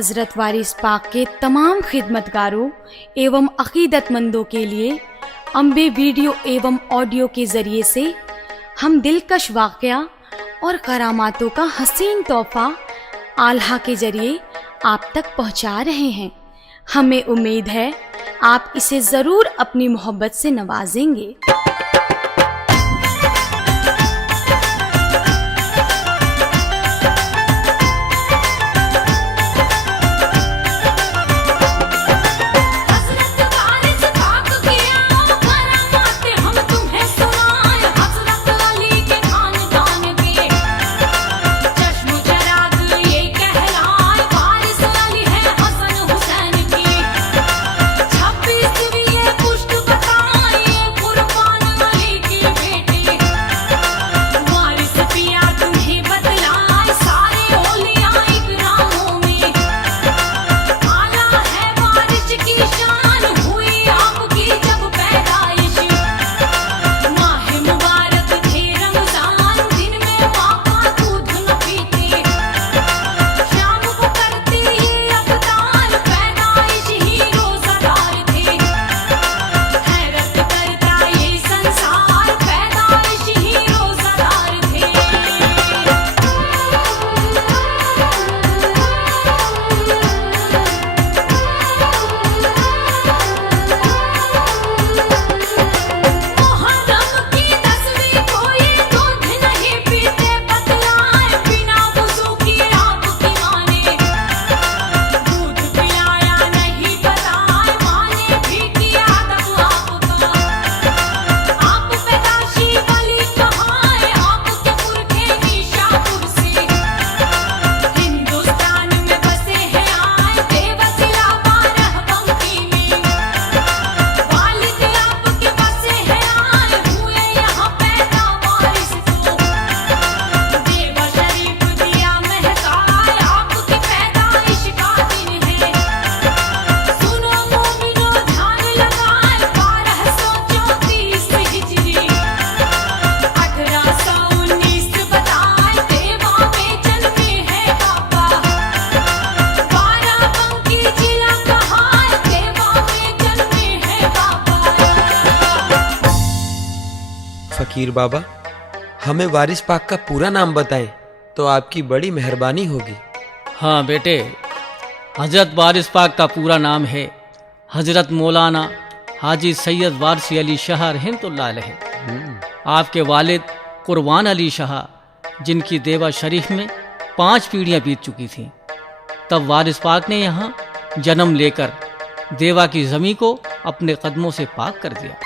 हज़रत वारिस पाक के तमाम खिदमतगारों एवं अकीदतमंदों के लिए अम्बे वीडियो एवं ऑडियो के ज़रिए से हम दिलकश वाक़या और करामातों का हसीन तोहफ़ा आल्हा के ज़रिए आप तक पहुंचा रहे हैं। हमें उम्मीद है आप इसे ज़रूर अपनी मोहब्बत से नवाजेंगे। फकीर बाबा, हमें वारिस पाक का पूरा नाम बताएं तो आपकी बड़ी मेहरबानी होगी। हाँ बेटे, हजरत वारिस पाक का पूरा नाम है हजरत मौलाना हाजी सैयद वारसी अली शाह रहमतुल्लाह अलैह। आपके वालिद कुर्बान अली शाह, जिनकी देवा शरीफ में 5 पीढ़ियाँ बीत चुकी थीं, तब वारिस पाक ने यहाँ जन्म लेकर देवा की ज़मीं को अपने कदमों से पाक कर दिया।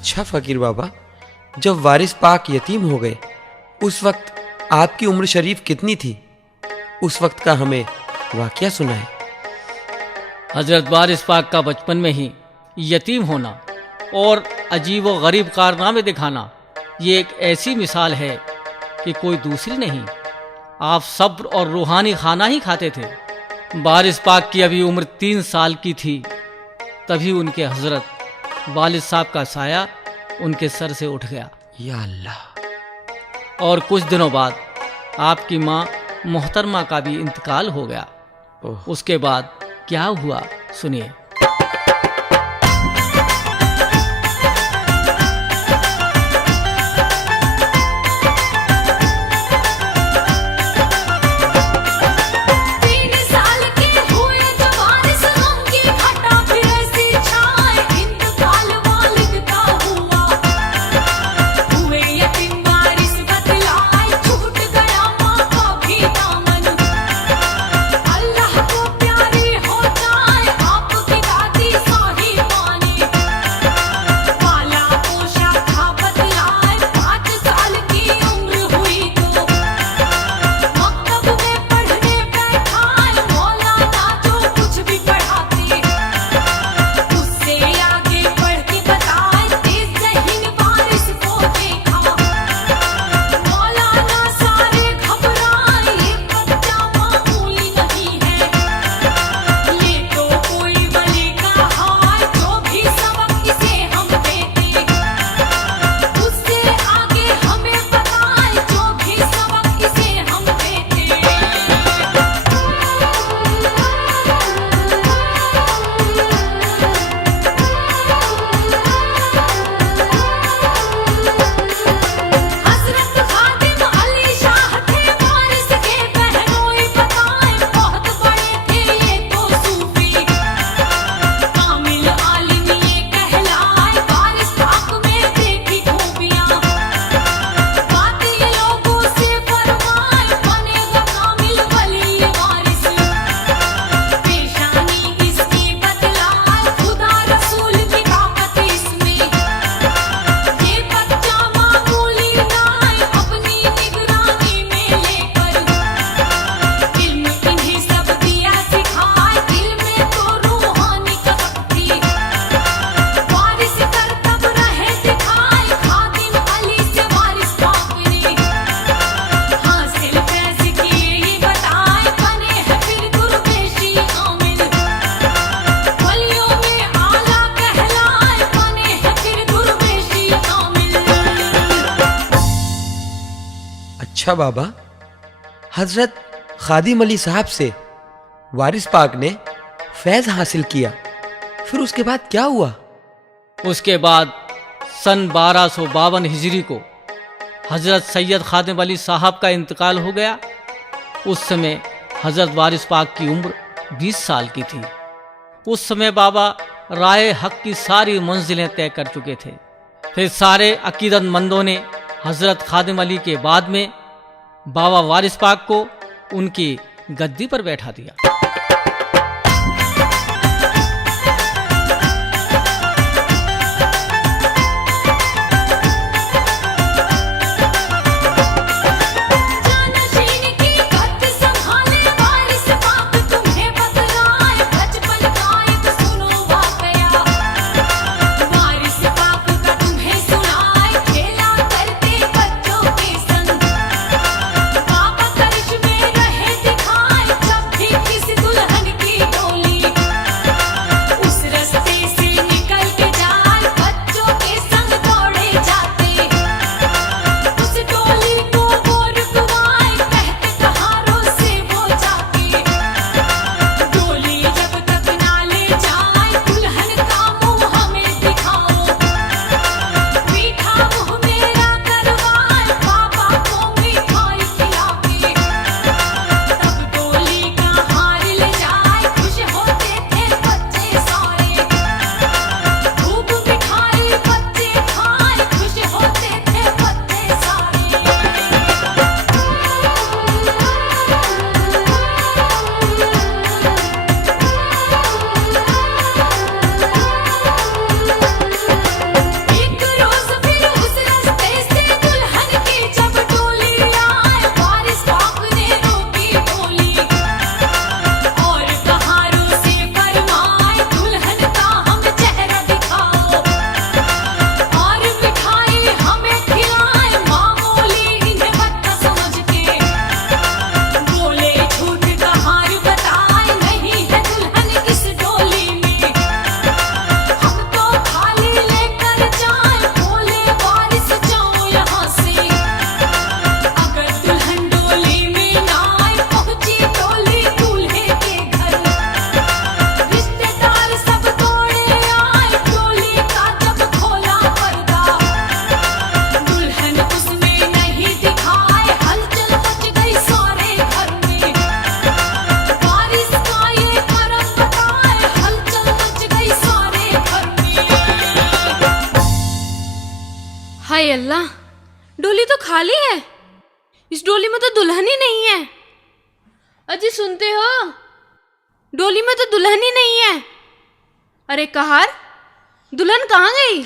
अच्छा फकीर बाबा, जब वारिस पाक यतीम हो गए उस वक्त आपकी उम्र शरीफ कितनी थी? उस वक्त का हमें वाकया सुनाएं। हजरत वारिस पाक का बचपन में ही यतीम होना और अजीब व गरीब कारनामे दिखाना ये एक ऐसी मिसाल है कि कोई दूसरी नहीं। आप सब्र और रूहानी खाना ही खाते थे। वारिस पाक की अभी उम्र 3 साल की थी, तभी उनके हजरत वालिद साहब का साया उनके सर से उठ गया। या अल्लाह। और कुछ दिनों बाद आपकी माँ मोहतरमा का भी इंतकाल हो गया। उसके बाद क्या हुआ सुनिए। अच्छा बाबा, हजरत खादिम अली साहब से वारिस पाक ने फैज हासिल किया, फिर उसके बाद क्या हुआ? उसके बाद सन 1252 हिजरी को हजरत सैयद खादिम अली साहब का इंतकाल हो गया। उस समय हजरत वारिस पाक की उम्र 20 साल की थी। उस समय बाबा राय हक की सारी मंजिलें तय कर चुके थे। फिर सारे अकीदतमंदों ने हजरत खादिम अली के बाद में बाबा वारिस पाक को उनकी गद्दी पर बैठा दिया। किसी हाय अल्लाह, डोली तो खाली है। इस डोली में तो दुल्हन ही नहीं है। अजी सुनते हो, डोली में तो दुल्हन ही नहीं है। अरे कहार, दुल्हन कहाँ गई?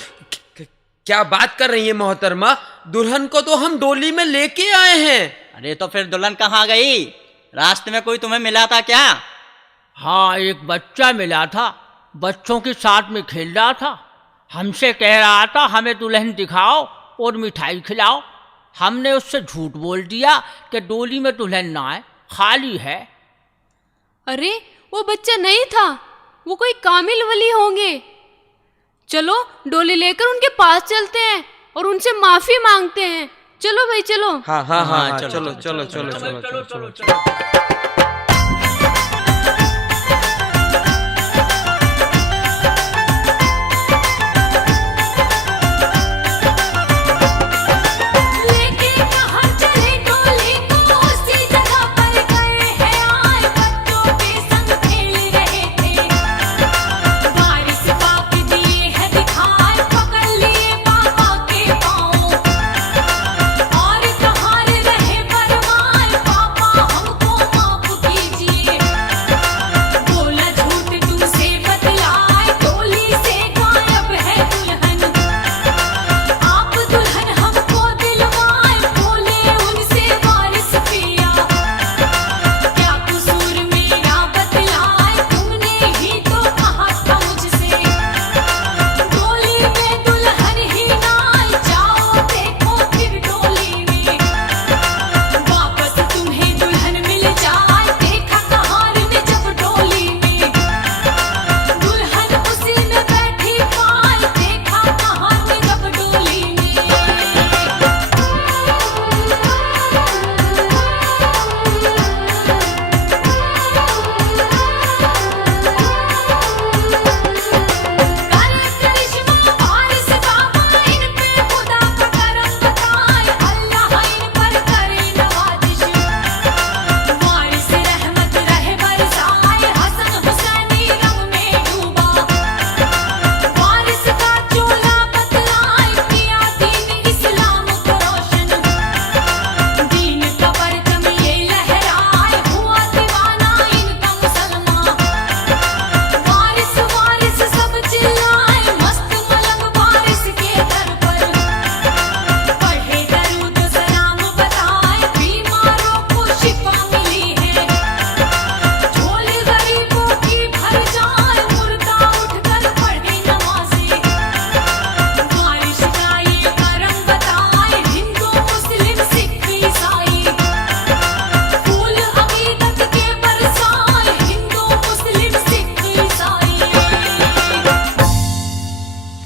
क्या बात कर रही है मोहतरमा? दुल्हन को तो हम डोली में लेके आए हैं। अरे तो फिर दुल्हन कहाँ गई? रास्ते में कोई तुम्हें मिला था क्या? हाँ, एक बच्चा मिला था, बच्चों के साथ में खेल रहा था। हमसे कह रहा था हमें दुल्हन दिखाओ और मिठाई खिलाओ। हमने उससे झूठ बोल दिया कि डोली में दुल्हन ना है, खाली है। अरे वो बच्चा नहीं था, वो कोई कामिल वली होंगे। चलो डोली लेकर उनके पास चलते हैं और उनसे माफी मांगते हैं। चलो भाई चलो। हाँ हाँ हाँ, चलो चलो चलो चलो चलो चलो चलो।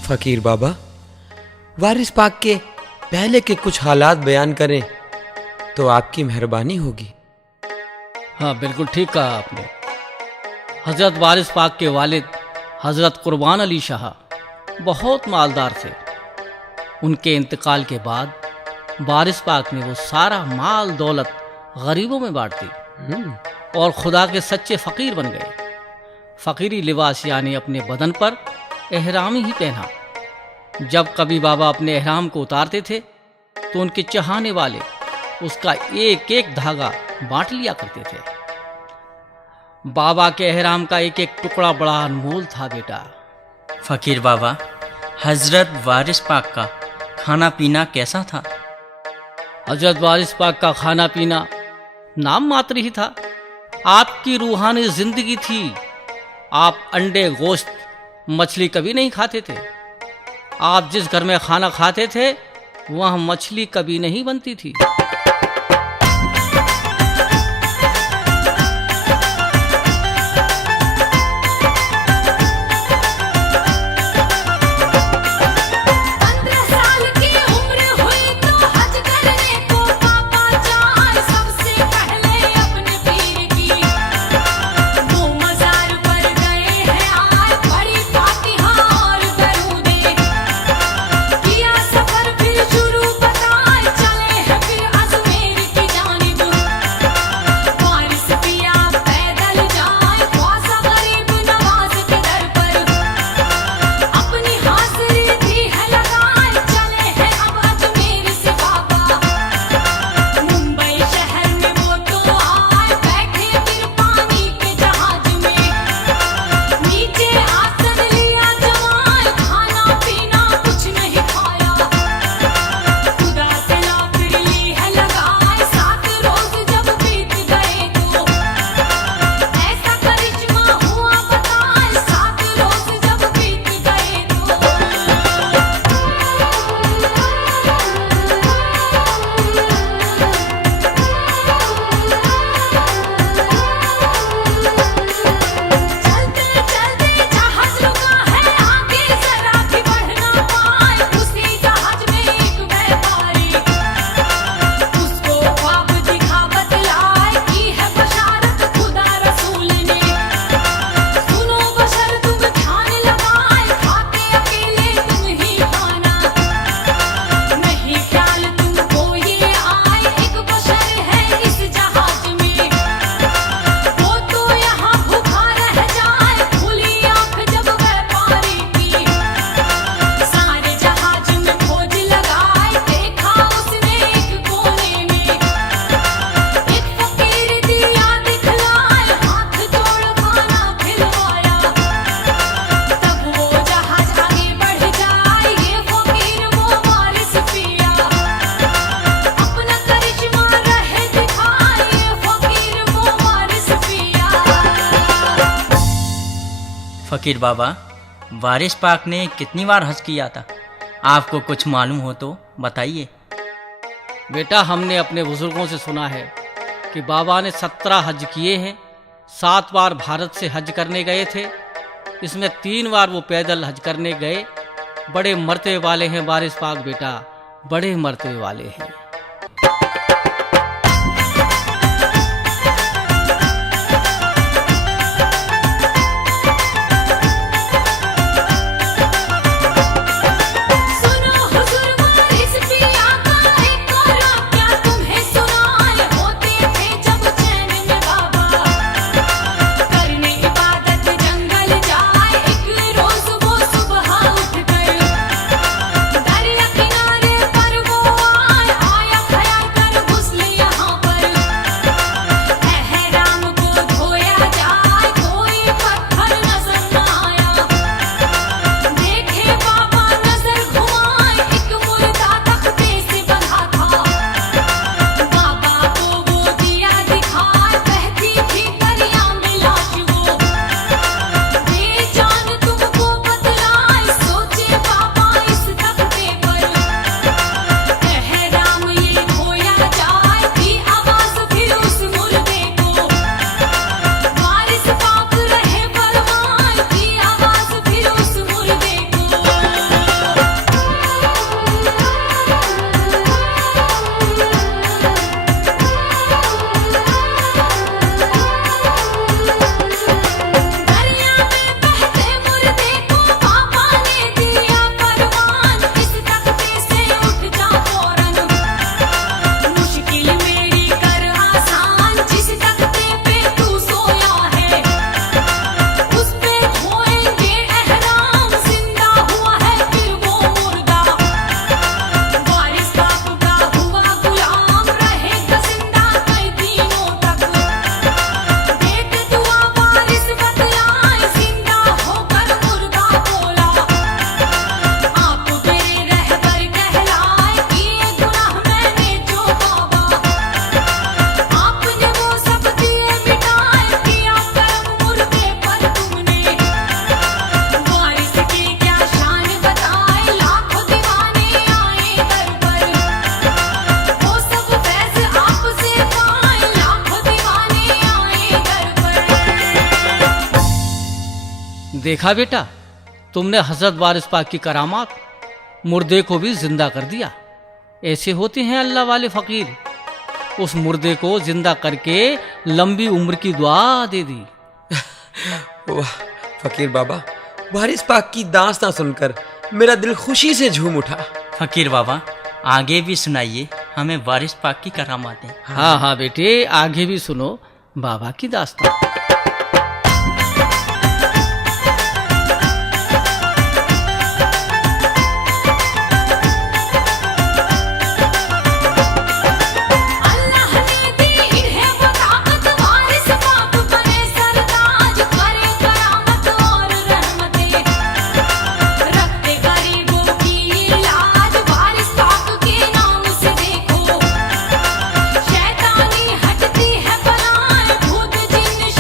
फकीर बाबा, वारिस पाक के पहले के कुछ हालात बयान करें तो आपकी मेहरबानी होगी। हाँ, बिल्कुल ठीक कहा आपने। हज़रत वारिस पाक के वालिद हज़रत कुर्बान अली शाह बहुत मालदार थे। उनके इंतकाल के बाद वारिस पाक ने वो सारा माल दौलत गरीबों में बांट दी और खुदा के सच्चे फ़कीर बन गए। फ़कीरी लिबास यानी अपने बदन पर एहरामी ही पहना। जब कभी बाबा अपने एहराम को उतारते थे तो उनके चाहने वाले उसका एक एक धागा बांट लिया करते थे। बाबा के एहराम का एक एक टुकड़ा बड़ा अनमोल था बेटा। फकीर बाबा, हजरत वारिस पाक का खाना पीना कैसा था? हजरत वारिस पाक का खाना पीना नाम मात्र ही था। आपकी रूहानी जिंदगी थी। आप अंडे, गोश्त, मछली कभी नहीं खाते थे। आप जिस घर में खाना खाते थे वहाँ मछली कभी नहीं बनती थी। फिर फकीर बाबा, वारिस पाक ने कितनी बार हज किया था? आपको कुछ मालूम हो तो बताइए। बेटा, हमने अपने बुजुर्गों से सुना है कि बाबा ने 17 हज किए हैं। 7 बार भारत से हज करने गए थे, इसमें 3 बार वो पैदल हज करने गए। बड़े मर्तबे वाले हैं वारिस पाक बेटा, बड़े मर्तबे वाले हैं। देखा बेटा, तुमने हजरत वारिस पाक की करामात, मुर्दे को भी जिंदा कर दिया। ऐसे होते हैं अल्लाह वाले फकीर। उस मुर्दे को जिंदा करके लंबी उम्र की दुआ दे दी। वाह फकीर बाबा, वारिस पाक की दास्तां सुनकर मेरा दिल खुशी से झूम उठा। फकीर बाबा, आगे भी सुनाइए हमें वारिस पाक की करामातें। हाँ हाँ बेटे, आगे भी सुनो बाबा की दास्तां। शैतानी हटती है बलाएं, भूत जिन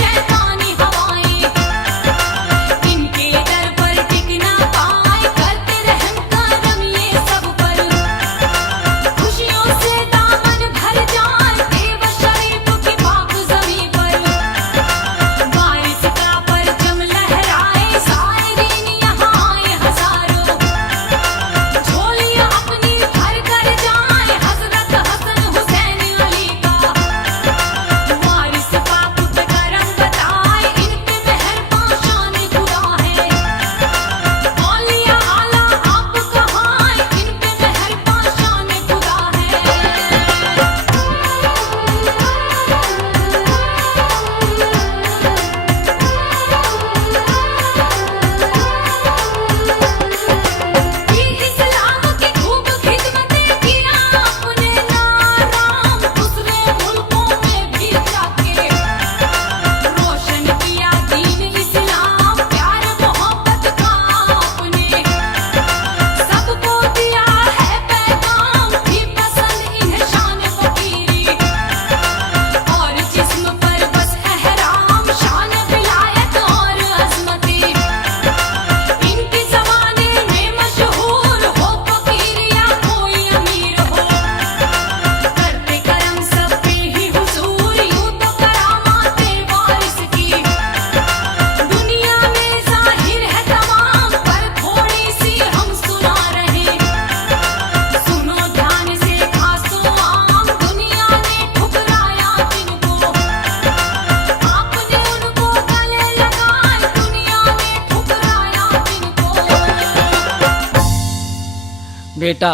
बेटा,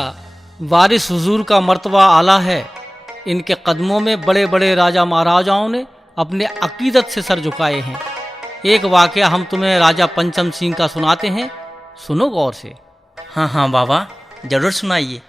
वारिस हुजूर का मर्तबा आला है। इनके कदमों में बड़े बड़े राजा महाराजाओं ने अपने अकीदत से सर झुकाए हैं। एक वाकया हम तुम्हें राजा पंचम सिंह का सुनाते हैं, सुनो गौर से। हाँ हाँ बाबा, जरूर सुनाइए।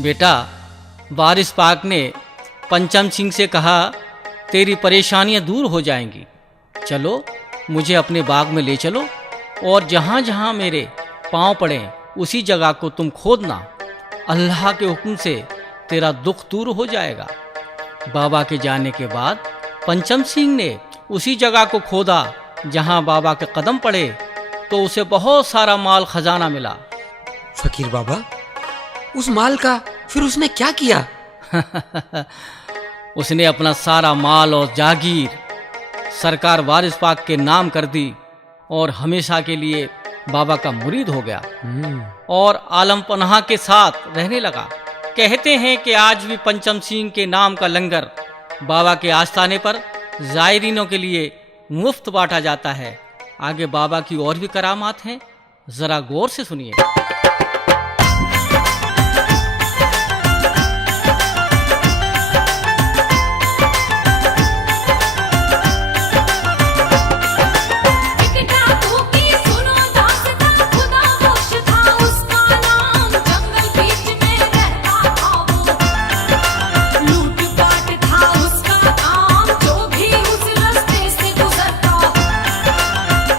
बेटा, वारिस पाक ने पंचम सिंह से कहा, तेरी परेशानियां दूर हो जाएंगी। चलो, मुझे अपने बाग में ले चलो और जहाँ जहाँ मेरे पांव पड़े उसी जगह को तुम खोदना। अल्लाह के हुक्म से तेरा दुख दूर हो जाएगा। बाबा के जाने के बाद पंचम सिंह ने उसी जगह को खोदा जहाँ बाबा के कदम पड़े, तो उसे बहुत सारा माल खजाना मिला। फकीर बाबा, उस माल का फिर उसने क्या किया? उसने अपना सारा माल और जागीर सरकार वारिस पाक के नाम कर दी और हमेशा के लिए बाबा का मुरीद हो गया और आलम पनाह के साथ रहने लगा। कहते हैं कि आज भी पंचम सिंह के नाम का लंगर बाबा के आस्थाने पर जायरीनों के लिए मुफ्त बांटा जाता है। आगे बाबा की और भी करामात हैं, जरा गौर से सुनिए।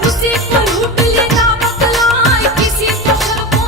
उसी को लूट लेगा बतलाए, किसी को शर्म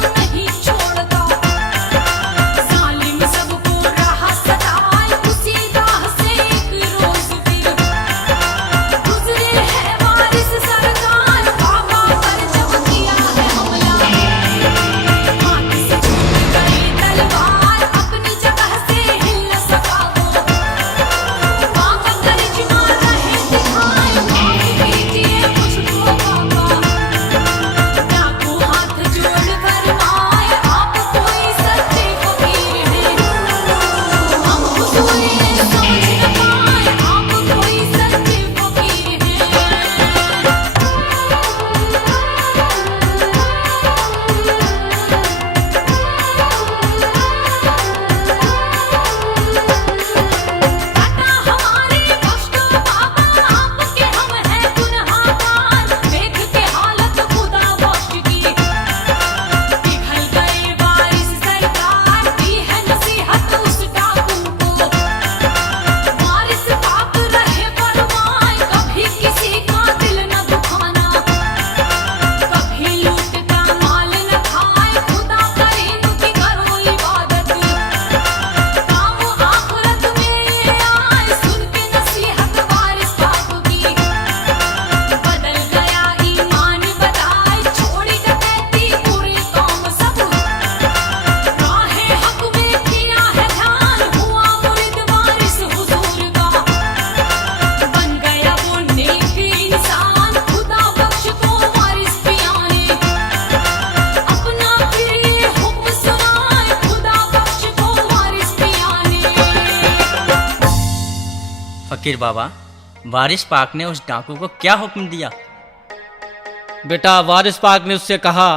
फकीर बाबा, वारिस पाक ने उस डाकू को क्या हुक्म दिया? बेटा, वारिस पाक ने उससे कहा,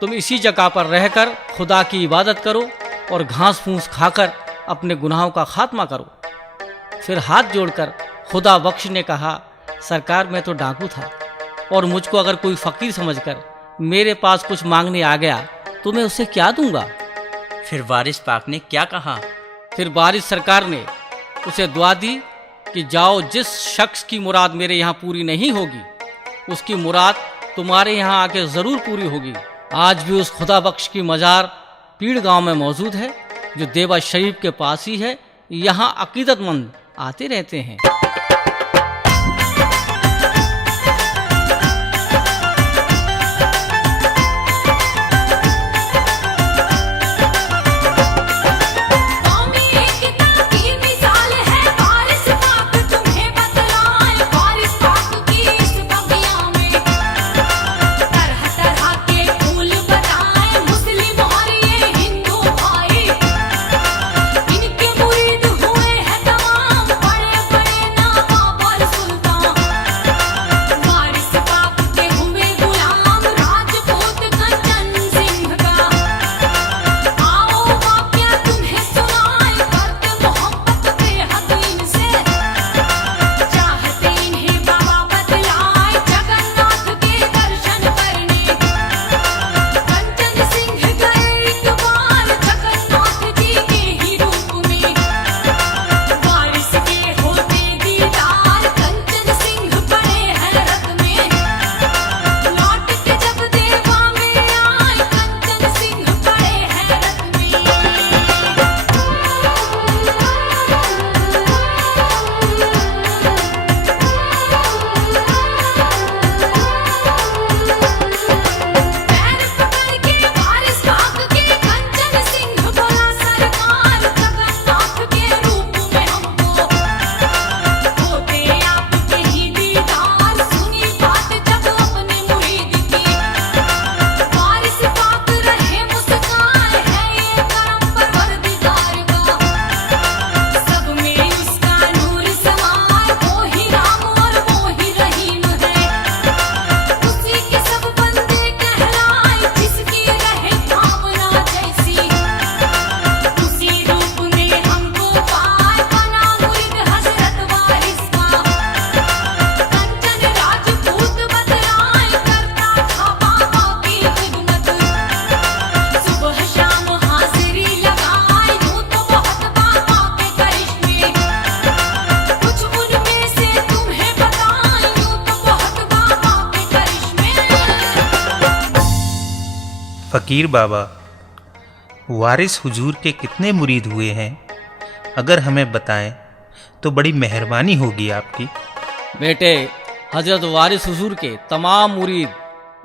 तुम इसी जगह पर रहकर खुदा की इबादत करो और घास फूस खाकर अपने गुनाहों का खात्मा करो। फिर हाथ जोड़कर खुदा बख्श ने कहा, सरकार मैं तो डाकू था और मुझको अगर कोई फ़कीर समझकर मेरे पास कुछ मांगने आ गया तो मैं उसे क्या दूंगा? फिर वारिस पाक ने क्या कहा? फिर वारिस सरकार ने उसे दुआ दी कि जाओ, जिस शख्स की मुराद मेरे यहाँ पूरी नहीं होगी उसकी मुराद तुम्हारे यहाँ आके ज़रूर पूरी होगी। आज भी उस खुदा बख्श की मज़ार पीड़ गांव में मौजूद है, जो देवा शरीफ के पास ही है। यहाँ अकीदतमंद आते रहते हैं। फ़कीर बाबा, वारिस हुजूर के कितने मुरीद हुए हैं? अगर हमें बताएं तो बड़ी मेहरबानी होगी आपकी। बेटे, हजरत वारिस हुजूर के तमाम मुरीद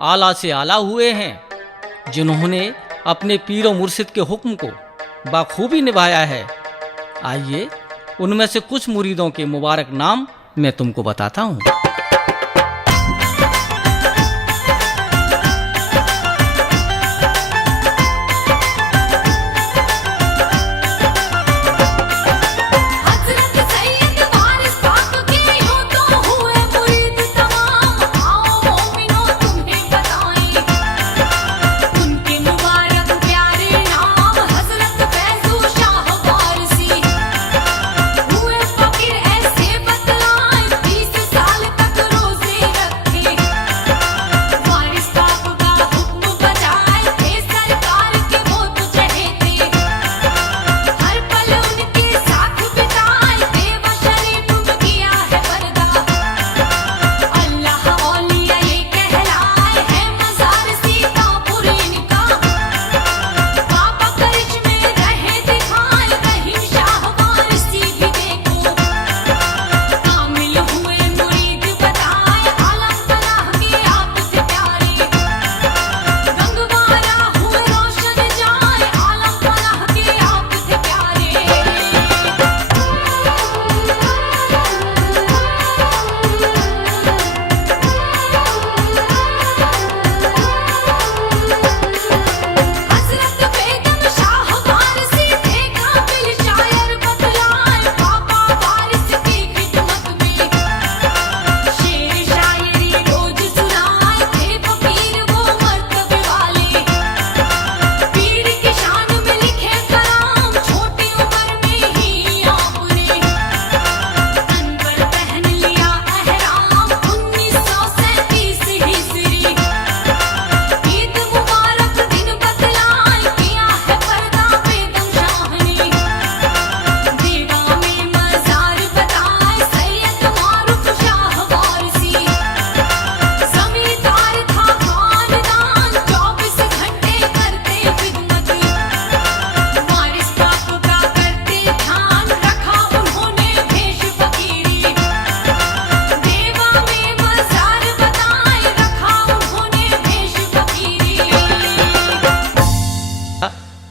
आला से आला हुए हैं, जिन्होंने अपने पीर और मुर्शिद के हुक्म को बाखूबी निभाया है। आइए उनमें से कुछ मुरीदों के मुबारक नाम मैं तुमको बताता हूँ। साल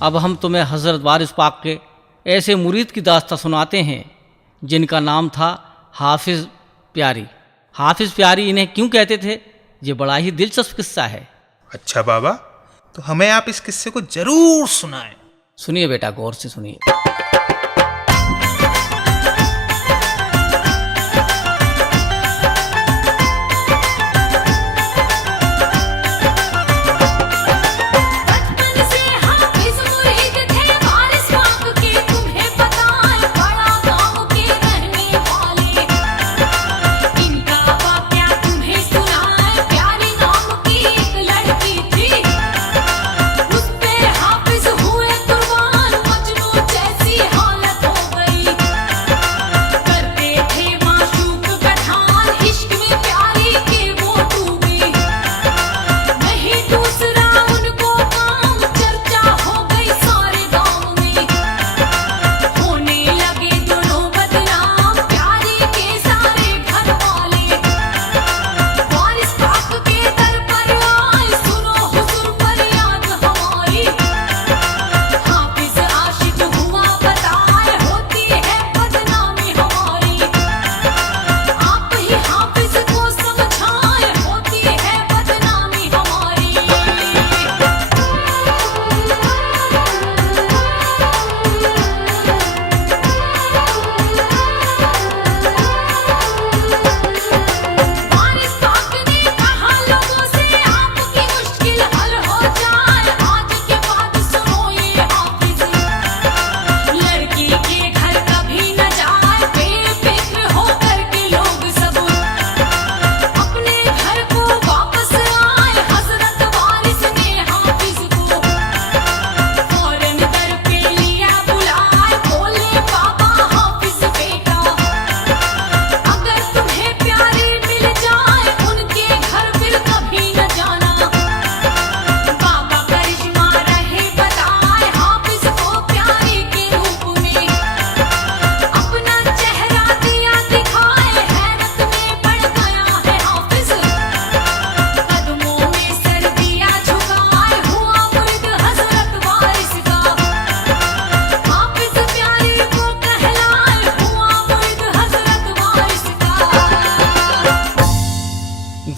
अब हम तुम्हें हज़रत वारिस पाक के ऐसे मुरीद की दास्ता सुनाते हैं जिनका नाम था हाफिज़ प्यारी। हाफिज़ प्यारी इन्हें क्यों कहते थे, ये बड़ा ही दिलचस्प किस्सा है। अच्छा बाबा, तो हमें आप इस किस्से को जरूर सुनाएं। सुनिए बेटा, गौर से सुनिए।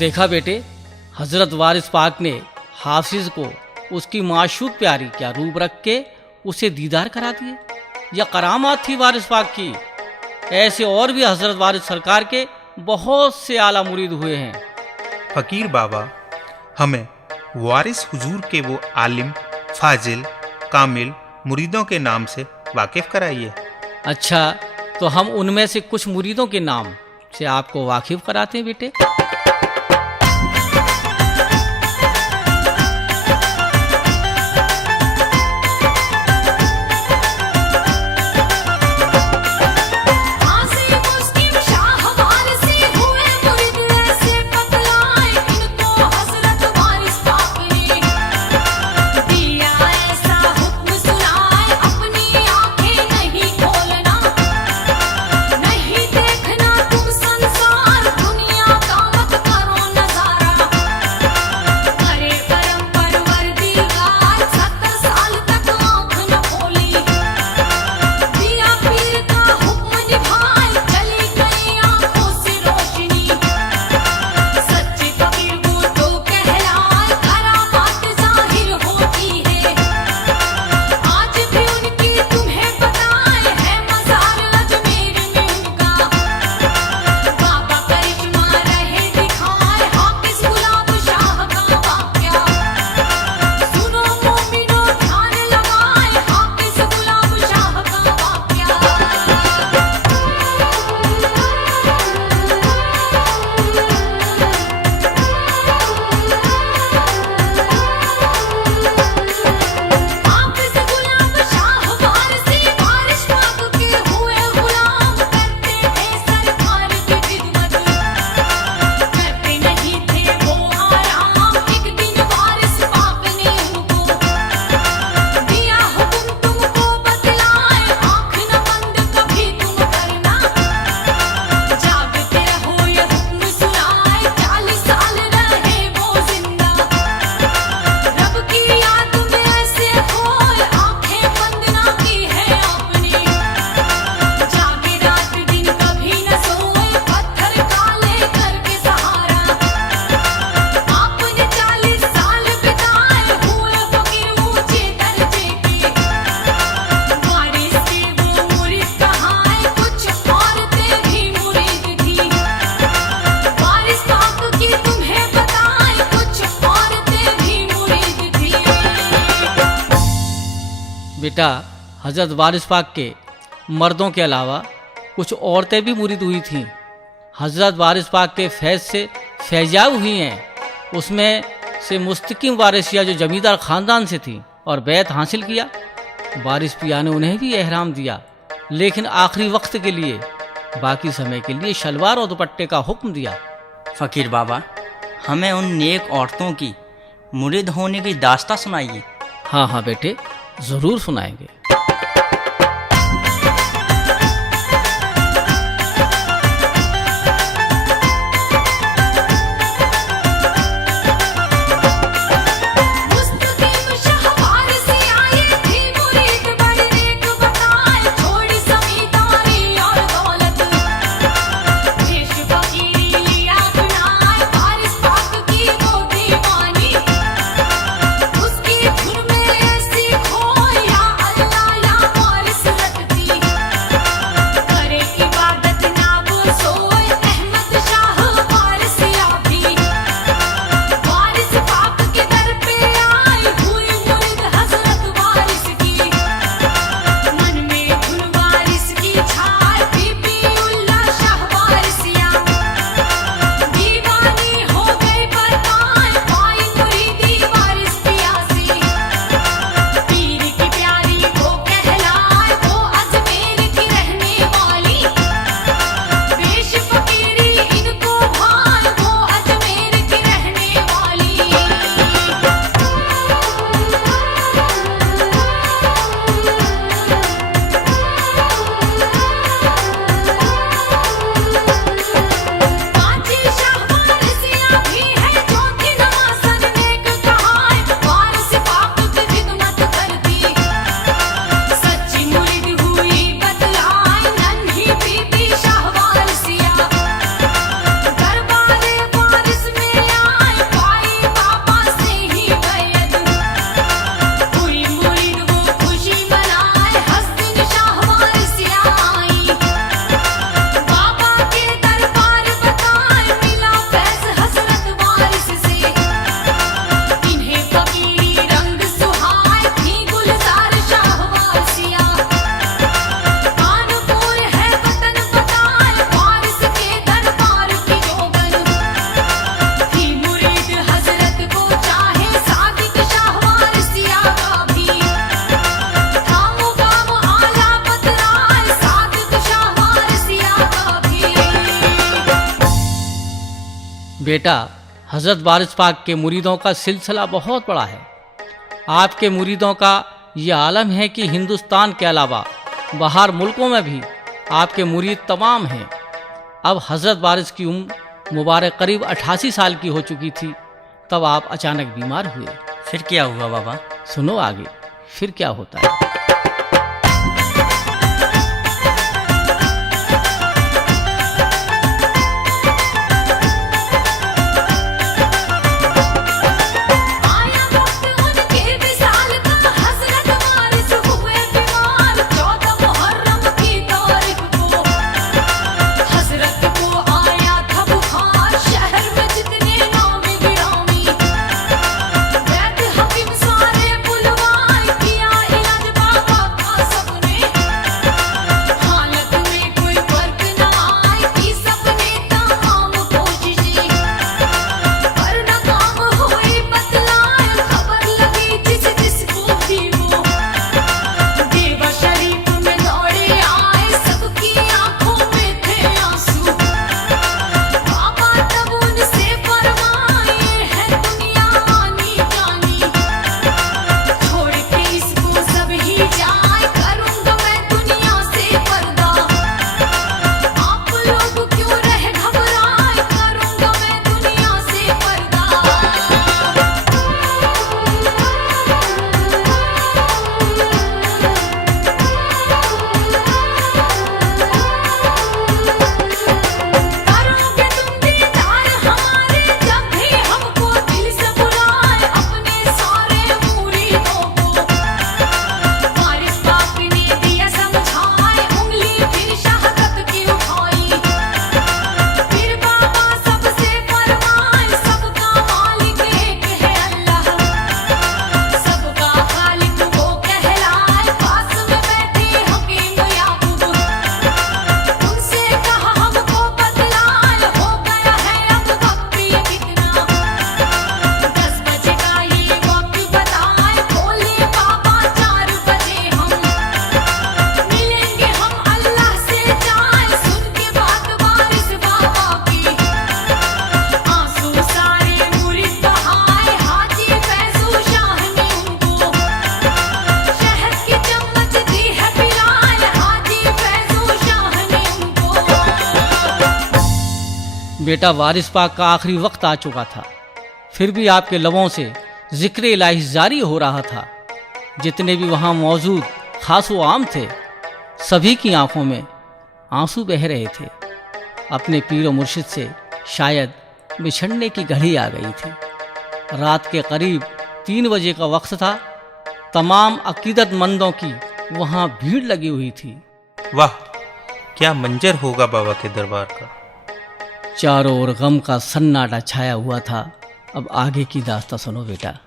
देखा बेटे, हज़रत वारिस पाक ने हाफिज़ को उसकी माशूक प्यारी क्या रूप रख के उसे दीदार करा दिए। यह करामात थी वारिस पाक की। ऐसे और भी हज़रत वारिस सरकार के बहुत से आला मुरीद हुए हैं। फकीर बाबा, हमें वारिस हुजूर के वो आलिम, फाजिल, कामिल मुरीदों के नाम से वाकिफ कराइए। अच्छा, तो हम उनमें से कुछ मुरीदों के नाम से आपको वाकिफ कराते हैं बेटे। नहीं देखना तुम संसार दुनिया का बेटा, हज़रत वारिस पाक के मर्दों के अलावा कुछ औरतें भी मुरीद हुई थीं। हज़रत वारिस पाक के फैज़ से फैज़याब हुई हैं। उसमें से मुस्तकिम वारिसिया जो जमींदार ख़ानदान से थी और बैत हासिल किया। वारिस पिया ने उन्हें भी एहराम दिया, लेकिन आखिरी वक्त के लिए, बाकी समय के लिए शलवार और दुपट्टे का हुक्म दिया। फ़कीर बाबा, हमें उन नेक औरतों की मुरीद होने की दास्तां सुनाइए। हाँ हाँ बेटे, ज़रूर सुनाएंगे। बेटा, हज़रत वारिस पाक के मुरीदों का सिलसिला बहुत बड़ा है। आपके मुरीदों का ये आलम है कि हिंदुस्तान के अलावा बाहर मुल्कों में भी आपके मुरीद तमाम हैं। अब हज़रत वारिस की उम्र मुबारक करीब 88 साल की हो चुकी थी, तब आप अचानक बीमार हुए। फिर क्या हुआ बाबा? सुनो आगे फिर क्या होता है। बेटा वारिस पाक का आखिरी वक्त आ चुका था, फिर भी आपके लबों से जिक्र इलाही जारी हो रहा था। जितने भी वहाँ मौजूद खास व आम थे, सभी की आंखों में आंसू बह रहे थे। अपने पीर व मुर्शिद से शायद बिछड़ने की घड़ी आ गई थी। रात के करीब 3 बजे का वक्त था। तमाम अकीदतमंदों की वहाँ भीड़ लगी हुई थी। वाह, क्या मंजर होगा बाबा के दरबार का। चारों ओर गम का सन्नाटा छाया हुआ था। अब आगे की दास्तां सुनो बेटा।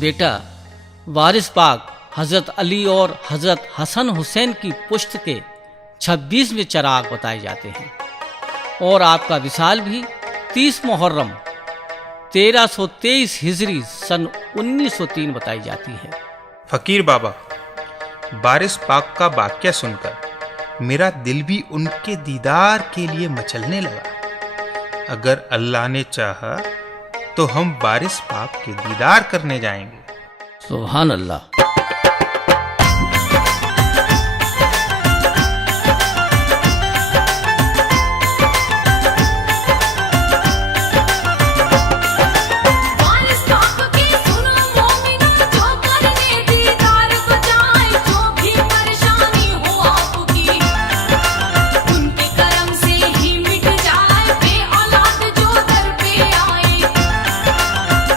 बेटा, वारिस पाक हज़रत अली और हज़रत हसन हुसैन की पुश्त के 26वें चराग बताए जाते हैं और आपका विसाल भी 30 मुहर्रम 1323 हिजरी सन 1903 बताई जाती है। फकीर बाबा, वारिस पाक का वाक्य सुनकर मेरा दिल भी उनके दीदार के लिए मचलने लगा। अगर अल्लाह ने चाहा तो हम वारिस पाक के दीदार करने जाएंगे। सुभान अल्लाह।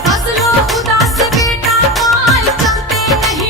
फजलो खुदा से बेटा पाए, चलते नहीं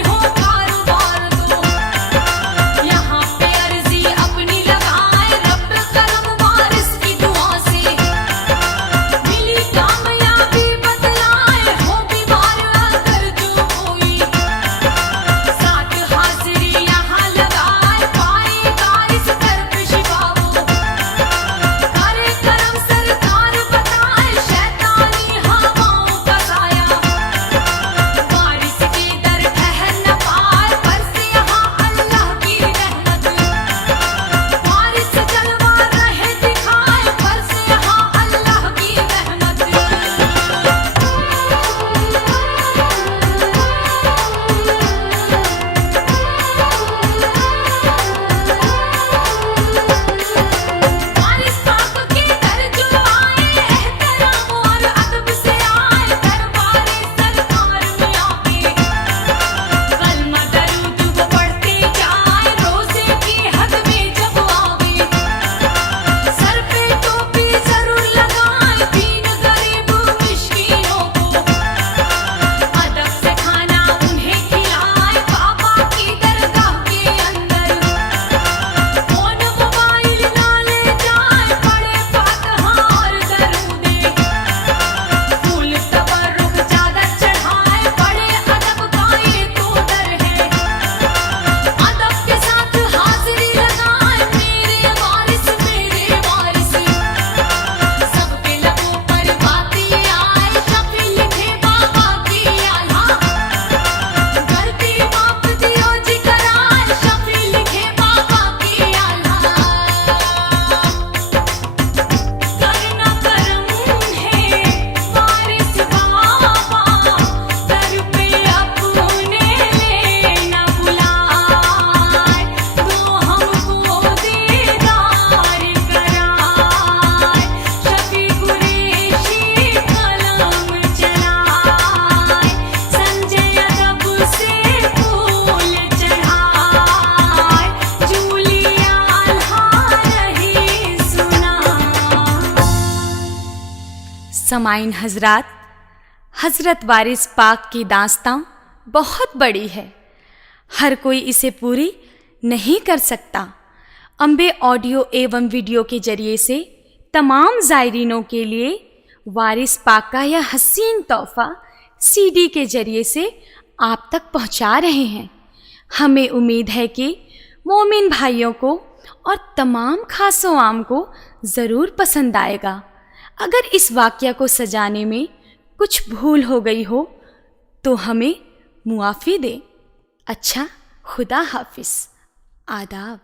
समाइन हजरात, हज़रत वारिस पाक की दास्तां बहुत बड़ी है, हर कोई इसे पूरी नहीं कर सकता। अम्बे ऑडियो एवं वीडियो के जरिए से तमाम ज़ायरीनों के लिए वारिस पाक का यह हसीन तोहफ़ा CD के जरिए से आप तक पहुंचा रहे हैं। हमें उम्मीद है कि मोमिन भाइयों को और तमाम खासो आम को ज़रूर पसंद आएगा। अगर इस वाक़या को सजाने में कुछ भूल हो गई हो तो हमें मुआफ़ी दें। अच्छा, खुदा हाफिज़। आदाब।